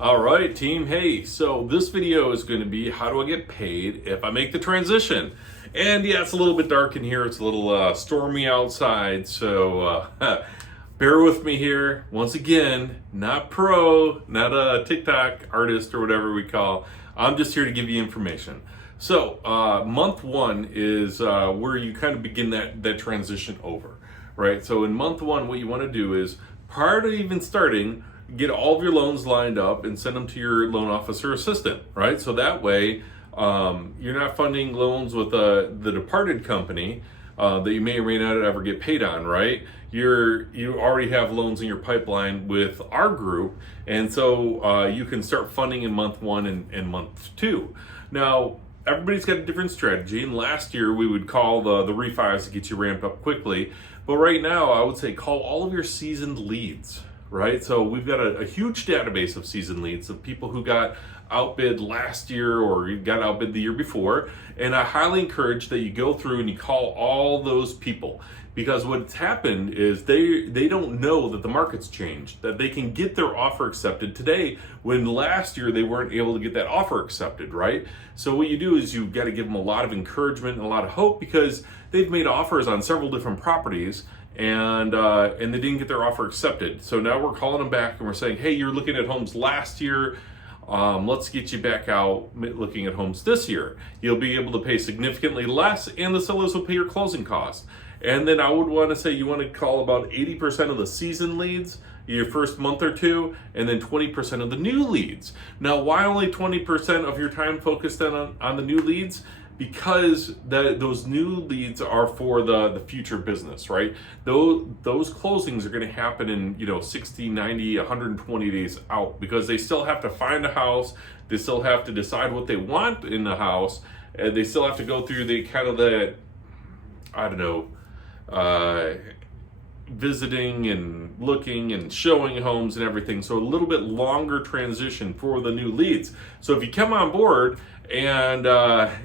All right, team. Hey, so this video is going to be how do I get paid if I make the transition? And yeah, it's a little bit dark in here. It's a little stormy outside. So bear with me here. Once again, not pro, not a TikTok artist or whatever we call. I'm just here to give you information. So month one is where you kind of begin that transition over, right? So in month one, what you want to do is prior to even starting, get all of your loans lined up and send them to your loan officer assistant, right? So that way you're not funding loans with the departed company that you may or may not ever get paid on, right? You already have loans in your pipeline with our group, and so you can start funding in month one and month two. Now, everybody's got a different strategy, and last year we would call the refis to get you ramped up quickly, but right now I would say call all of your seasoned leads, right? So we've got a huge database of seasoned leads of people who got outbid last year or got outbid the year before. And I highly encourage that you go through and you call all those people, because what's happened is they don't know that the market's changed, that they can get their offer accepted today when last year they weren't able to get that offer accepted, right? So what you do is you've got to give them a lot of encouragement and a lot of hope, because they've made offers on several different properties and they didn't get their offer accepted. So now we're calling them back and we're saying, hey, you're looking at homes last year. Let's get you back out looking at homes this year. You'll be able to pay significantly less, and the sellers will pay your closing costs. And then I would want to say you want to call about 80% of the season leads your first month or two, and then 20% of the new leads. Now, why only 20% of your time focused on the new leads? Because those new leads are for the future business, right? Those closings are going to happen in 60, 90, 120 days out, because they still have to find a house, they still have to decide what they want in the house, and they still have to go through visiting and looking and showing homes and everything. So a little bit longer transition for the new leads. So if you come on board and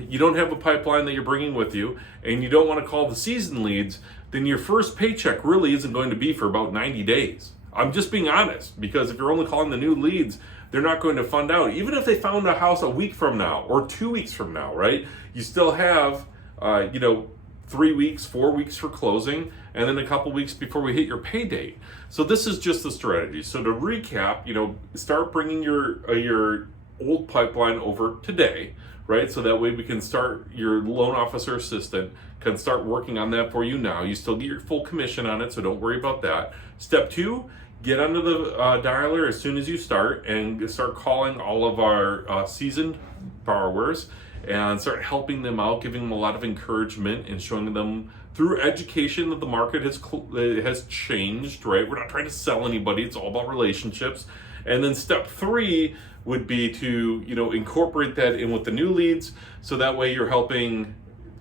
you don't have a pipeline that you're bringing with you, and you don't want to call the season leads, then your first paycheck really isn't going to be for about 90 days. I'm just being honest, because if you're only calling the new leads, they're not going to fund out. Even if they found a house a week from now or 2 weeks from now, right? You still have 3 weeks, 4 weeks for closing, and then a couple weeks before we hit your pay date. So this is just the strategy. So to recap, start bringing your old pipeline over today, right? So that way we can start, your loan officer assistant can start working on that for you now. You still get your full commission on it, so don't worry about that. Step two, get under the dialer as soon as you start and start calling all of our seasoned borrowers and start helping them out, giving them a lot of encouragement and showing them through education that the market has changed, right? We're not trying to sell anybody, it's all about relationships. And then step three would be to, incorporate that in with the new leads, so that way you're helping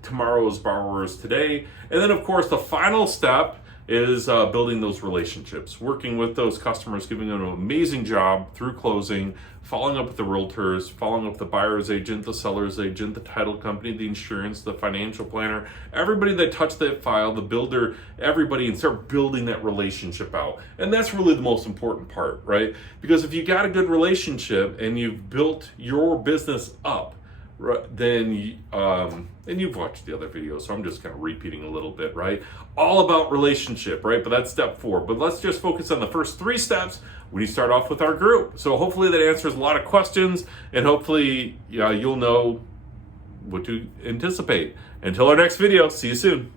tomorrow's borrowers today. And then of course the final step is building those relationships, working with those customers, giving them an amazing job through closing, following up with the realtors, following up with the buyer's agent, the seller's agent, the title company, the insurance, the financial planner, everybody that touched that file, the builder, everybody, and start building that relationship out. And that's really the most important part, right? Because if you got a good relationship and you've built your business up, then you've watched the other videos, so I'm just kind of repeating a little bit, right? All about relationship, right? But that's step four. But let's just focus on the first three steps when you start off with our group. So hopefully that answers a lot of questions, and hopefully you'll know what to anticipate. Until our next video, see you soon.